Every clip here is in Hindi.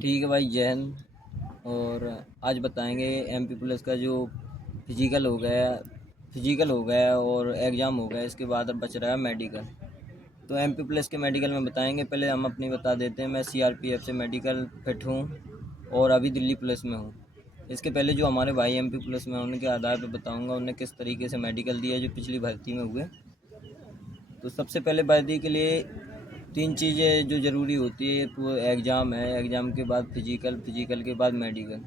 ठीक है भाई, जय हिंद। और आज बताएंगे एमपी पुलिस का जो फिजिकल हो गया और एग्ज़ाम हो गया। इसके बाद अब बच रहा है मेडिकल। तो एमपी पुलिस के मेडिकल में बताएंगे। पहले हम अपनी बता देते हैं। मैं सीआरपीएफ से मेडिकल फिट हूँ और अभी दिल्ली पुलिस में हूँ। इसके पहले जो हमारे भाई एमपी पुलिस में हैं, उनके आधार पर बताऊँगा उन्हें किस तरीके से मेडिकल दिया जो पिछली भर्ती में हुए। तो सबसे पहले भर्ती के लिए तीन चीज़ें जो ज़रूरी होती है, तो एग्ज़ाम है, एग्ज़ाम के बाद फिजिकल के बाद मेडिकल।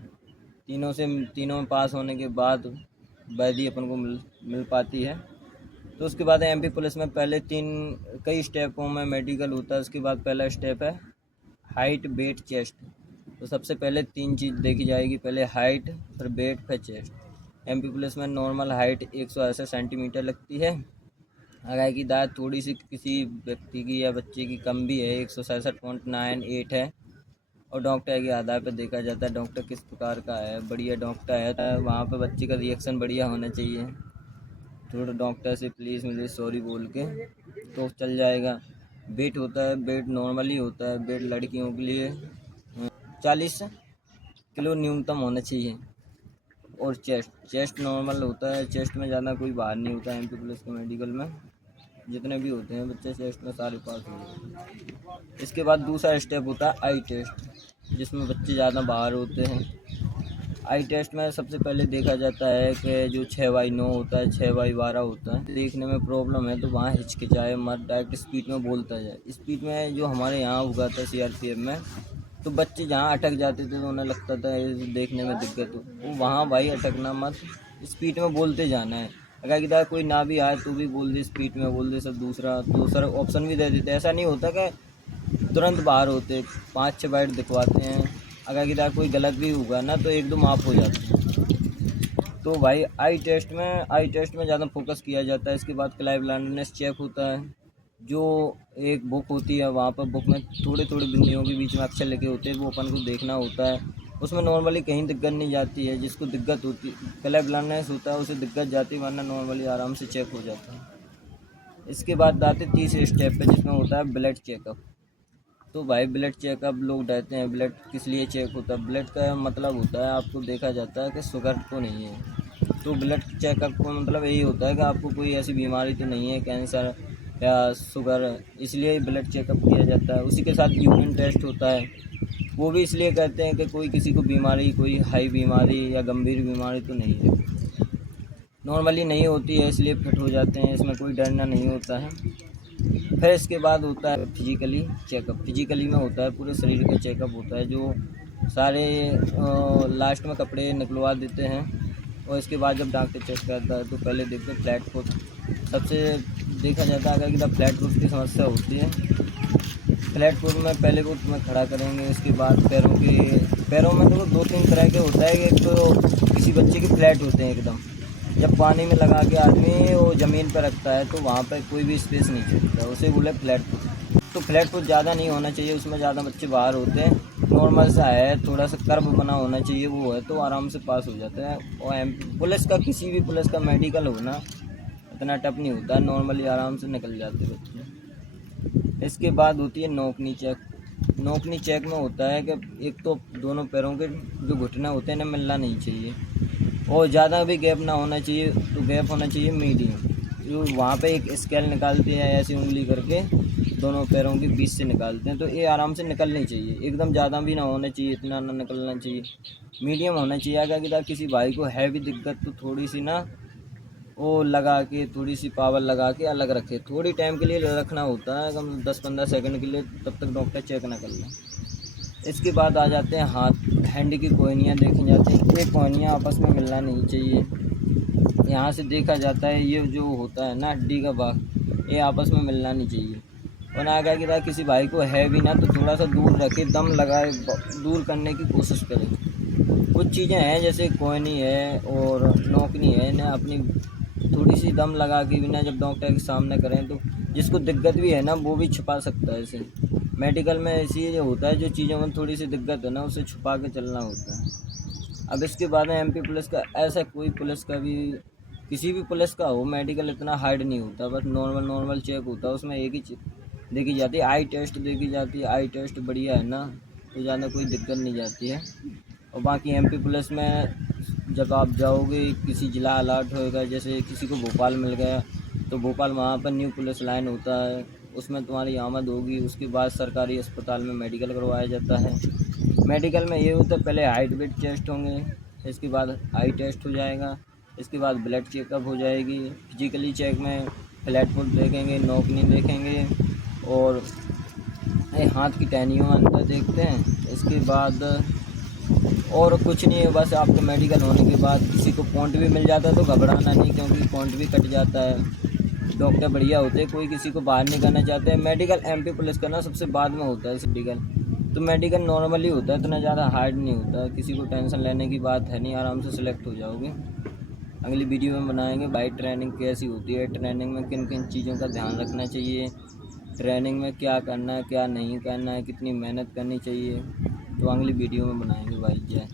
तीनों में पास होने के बाद वर्दी अपन को मिल पाती है। तो उसके बाद एमपी पुलिस में पहले कई स्टेपों में मेडिकल होता है। उसके बाद पहला स्टेप है हाइट, वेट, चेस्ट। तो सबसे पहले तीन चीज़ देखी जाएगी। पहले हाइट, फिर वेट, फिर चेस्ट। एमपी पुलिस में नॉर्मल हाइट 168 सेंटीमीटर लगती है। अगर की दाद थोड़ी सी किसी व्यक्ति की या बच्चे की कम भी है, 167.98 है। और डॉक्टर के आधार पर देखा जाता है डॉक्टर किस प्रकार का है। बढ़िया डॉक्टर है तो वहाँ पर बच्चे का रिएक्शन बढ़िया होना चाहिए। थोड़ा डॉक्टर से प्लीज़ मुझे सॉरी बोल के तो चल जाएगा। वेट होता है, वेट नॉर्मली होता है। वेट लड़कियों के लिए 40 किलो न्यूनतम होना चाहिए। और चेस्ट नॉर्मल होता है। चेस्ट में ज़्यादा कोई बाहर नहीं होता है। एमपी पुलिस के मेडिकल में जितने भी होते हैं बच्चे चेस्ट में सारे पास हो जाते हैं। इसके बाद दूसरा स्टेप होता है आई टेस्ट, जिसमें बच्चे ज़्यादा बाहर होते हैं। आई टेस्ट में सबसे पहले देखा जाता है कि जो 6/9 होता है, 6/12 होता है। देखने में प्रॉब्लम है तो वहाँ हिचकिचाए मत, डायरेक्ट स्पीड में बोलता जाए। स्पीड में जो हमारे यहाँ हुआ था सीआरपीएफ में, तो बच्चे जहाँ अटक जाते थे तो उन्हें लगता था ये देखने में दिक्कत हो, वो वहाँ भाई अटकना मत, स्पीड में बोलते जाना है। अगर किधर कोई ना भी आए तो भी बोल दे, स्पीड में बोल दे। सब दूसरा तो सर ऑप्शन भी दे देते। ऐसा नहीं होता कि तुरंत बाहर होते, 5-6 बाइट दिखवाते हैं। अगर किधर कोई गलत भी होगा ना तो एक दो माफ हो जाते हैं। तो भाई आई टेस्ट में ज़्यादा फोकस किया जाता है। इसके बाद क्लाइव ब्लाइंडनेस चेक होता है। जो एक बुक होती है, वहाँ पर बुक में थोड़े थोड़े बिंदियों के बीच में अक्षर लिखे होते हैं, वो अपन को देखना होता है। उसमें नॉर्मली कहीं दिक्कत नहीं जाती है। जिसको दिक्कत होती, क्लाइव ब्लाइंडनेस होता है, उसे दिक्कत जाती है, वरना नॉर्मली आराम से चेक हो जाता है। इसके बाद आते तीसरे स्टेप पे, जिसमें होता है ब्लड चेकअप। तो भाई ब्लड चेकअप लोग डरते हैं। ब्लड किस लिए चेक होता है? ब्लड का मतलब होता है, आपको देखा जाता है कि शुगर तो नहीं है। तो ब्लड चेकअप का मतलब यही होता है कि आपको कोई ऐसी बीमारी तो नहीं है, कैंसर या शुगर। इसलिए ब्लड चेकअप किया जाता है। उसी के साथ यूरिन टेस्ट होता है। वो भी इसलिए कहते हैं कि कोई किसी को बीमारी, कोई हाई बीमारी या गंभीर बीमारी तो नहीं है। नॉर्मली नहीं होती है, इसलिए फिट हो जाते हैं। इसमें कोई डरना नहीं होता है। फिर इसके बाद होता है फिजिकली चेकअप। फिजिकली में होता है पूरे शरीर का चेकअप होता है, जो सारे लास्ट में कपड़े निकलवा देते हैं। और इसके बाद जब डॉक्टर चेक करता है तो पहले देखते हैं फ्लैट फुट। सबसे देखा जाता है अगर कि फ्लैट फुट की समस्या होती है। फ्लैट फुट में पहले वो तुम्हें खड़ा करेंगे। इसके बाद पैरों में तो 2-3 तरह के होता है। एक तो किसी बच्चे के फ्लैट होते हैं एकदम, जब पानी में लगा के आदमी वो ज़मीन पर रखता है तो वहाँ पर कोई भी स्पेस नहीं छोड़ता, उसे बोले फ्लैट फुट। तो फ्लैट फुट ज़्यादा नहीं होना चाहिए, उसमें ज़्यादा बच्चे बाहर होते हैं। नॉर्मल सा है, थोड़ा सा कर्व बना होना चाहिए, वो है तो आराम से पास हो जाता है। और पुलिस का, किसी भी पुलिस का मेडिकल होना इतना टफ नहीं होता है, नॉर्मली आराम से निकल जाते बच्चे। इसके बाद होती है नोकनी चेक। नोकनी चेक में होता है कि एक तो दोनों पैरों के जो घुटने होते हैं ना, मिलना नहीं चाहिए और ज़्यादा भी गैप ना होना चाहिए। तो गैप होना चाहिए मीडियम। जो वहाँ पे एक स्केल निकालते हैं ऐसी उंगली करके, दोनों पैरों के बीच से निकालते हैं, तो ये आराम से निकलनी चाहिए। एकदम ज़्यादा भी ना होना चाहिए, इतना ना निकलना चाहिए, मीडियम होना चाहिए। अगर किसी भाई को है भी दिक्कत तो थोड़ी सी ना वो लगा के, थोड़ी सी पावर लगा के अलग रखे। थोड़ी टाइम के लिए रखना होता है, कम 10-15 सेकंड के लिए, तब तक डॉक्टर चेक ना कर ले। इसके बाद आ जाते हैं हाथ। हैंड की कोहनियाँ देखी जाती हैं। ये कोहनियाँ आपस में मिलना नहीं चाहिए। यहाँ से देखा जाता है ये जो होता है ना हड्डी का भाग, ये आपस में मिलना नहीं चाहिए। और ना क्या कि किसी भाई को है भी ना तो थोड़ा सा दूर रखे, दम लगाए, दूर करने की कोशिश करें। कुछ चीज़ें हैं जैसे कोहनी है और नोकनी है, इन्हें अपनी थोड़ी सी दम लगा के बिना जब डॉक्टर के सामने करें तो जिसको दिक्कत भी है ना वो भी छुपा सकता है। इसे मेडिकल में इसी होता है, जो चीज़ों में थोड़ी सी दिक्कत है ना उसे छुपा के चलना होता है। अब इसके बाद में एमपी पुलिस का, ऐसा कोई पुलिस का भी, किसी भी पुलिस का हो, मेडिकल इतना हार्ड नहीं होता, बस नॉर्मल चेक होता है। उसमें एक ही चीज़ देखी जाती है, आई टेस्ट देखी जाती है। आई टेस्ट बढ़िया है ना, तो ज़्यादा कोई दिक्कत नहीं जाती है। और बाकी एमपी पुलिस में जब आप जाओगे किसी ज़िला अलॉट होएगा, जैसे किसी को भोपाल मिल गया तो भोपाल वहाँ पर न्यू पुलिस लाइन होता है, उसमें तुम्हारी आमद होगी। उसके बाद सरकारी अस्पताल में मेडिकल करवाया जाता है। मेडिकल में ये होता है पहले हाइट वेट टेस्ट होंगे, इसके बाद आई टेस्ट हो जाएगा, इसके बाद ब्लड चेकअप हो जाएगी, फिजिकली चेक में फ्लैट फुट देखेंगे, नोकनी देखेंगे और हाथ की टहनियों अंदर देखते हैं। इसके बाद और कुछ नहीं है, बस आपका मेडिकल होने के बाद किसी को पॉइंट भी मिल जाता है तो घबराना नहीं, क्योंकि पॉइंट भी कट जाता है। डॉक्टर बढ़िया होते हैं, कोई किसी को बाहर नहीं करना चाहते हैं। मेडिकल एमपी पुलिस का ना सबसे बाद में होता है मेडिकल, तो मेडिकल नॉर्मली होता है, इतना ज़्यादा हार्ड नहीं होता, किसी को टेंशन लेने की बात है नहीं, आराम से सिलेक्ट हो जाओगे। अगली वीडियो में बनाएंगे भाई ट्रेनिंग कैसी होती है, ट्रेनिंग में किन किन चीज़ों का ध्यान रखना चाहिए, ट्रेनिंग में क्या करना है क्या नहीं करना है, कितनी मेहनत करनी चाहिए, तो अगली वीडियो में बनाएंगे भाई। जय